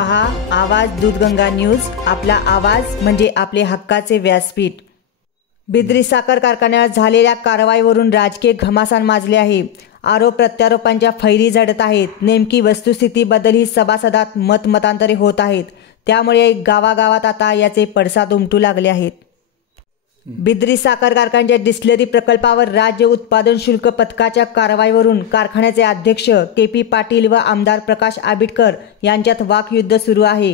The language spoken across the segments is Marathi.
पहा आवाज दूधगंगा न्यूज, आपला आवाज म्हणजे आपले हक्काचे व्यासपीठ। बिद्री साखर कारखान्यावर झालेल्या कारवाईवरून राजकीय घमासान माजले आहे। आरोप प्रत्यारोपांच्या फैरी झडत आहेत। नेमकी वस्तुस्थितीबद्दल ही सभासदात मतमतांतरे होत आहेत। त्यामुळे गावागावात आता याचे पडसाद उमटू लागले आहेत। बिद्री साखर कारखान्याच्या डिस्टिलरी प्रकल्पावर राज्य उत्पादन शुल्क पथकाच्या कारवाईवरून कारखान्याचे अध्यक्ष के.पी. पाटील व आमदार प्रकाश आबिटकर यांच्यात वाकयुद्ध सुरू आहे।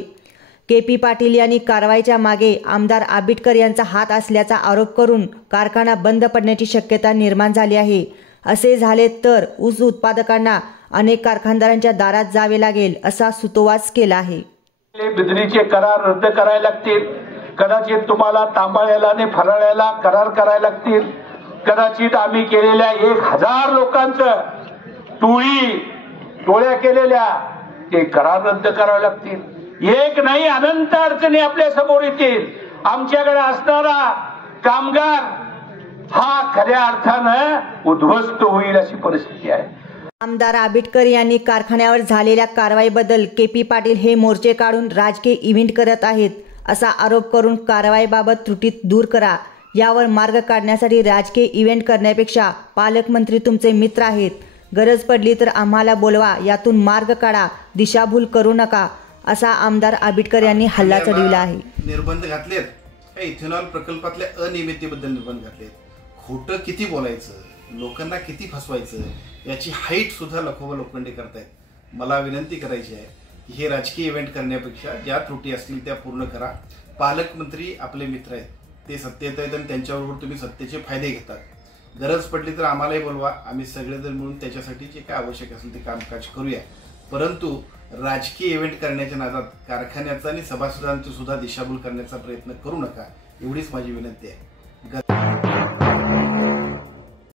के.पी. पाटील यांनी कारवाईच्या मागे आमदार आबिटकर यांचा हात असल्याचा आरोप करून कारखाना बंद पडण्याची शक्यता निर्माण झाली आहे। असे झाले तर ऊस उत्पादकांना अनेक कारखानदारांच्या दारात जावे लागेल असा सुतोवाच केला आहे। बिद्रीचे करार रद्द करायला लागतील, कदाचित तुम्हाला तांबाळ्याला आणि फराळ्याला करार करायला लागतील, कदाचित आम्ही केलेल्या 1000 लोकांचं टोळ्या केलेल्या ते करार रद्द करावे लागतील। एक नाही अनंत अडचणी आपल्या समोर येतील। आमच्याकडे असणारा कामगार हा खऱ्या अर्थानं उद्ध्वस्त होईल अशी परिस्थिती आहे। आमदार आबिटकर यांनी कारखान्यावर झालेल्या कारवाईबद्दल के.पी. पाटील हे मोर्चे काढून राजकीय इव्हेंट करत आहेत असा आरोप करून कारवाईबाबत त्रुटी दूर करा, यावर मार्ग काढण्यासाठी राजकीय इव्हेंट करण्यापेक्षा पालकमंत्री तुमचे मित्र आहेत, गरज पडली तर आम्हाला बोलवा, यातून मार्ग काढा, दिशाभूल करू नका असा आमदार आबिटकर यांनी हल्ला चढविला आहे। निर्बंध घातलेत, इथेनॉल प्रकल्पातल्या अनियमिततेबद्दल निर्बंध घातलेत, खोटं किती बोलायचं, लोकांना किती फसवायचं याची हाईट सुद्धा लोखंडे करतायत। मला विनंती करायची आहे की हे राजकीय इव्हेंट करण्यापेक्षा ज्या त्रुटी असतील त्या पूर्ण करा। पालकमंत्री आपले मित्र आहेत, ते सत्तेत आहेत आणि त्यांच्याबरोबर तुम्ही सत्तेचे फायदे घेतात। गरज पडली तर आम्हालाही बोलवा, आम्ही सगळेजण मिळून त्याच्यासाठी जे काय आवश्यक असेल ते कामकाज करूया। परंतु राजकीय इव्हेंट करण्याच्या नादात कारखान्याचा आणि सभासदांची सुद्धा दिशाभूल करण्याचा प्रयत्न करू नका, एवढीच माझी विनंती आहे।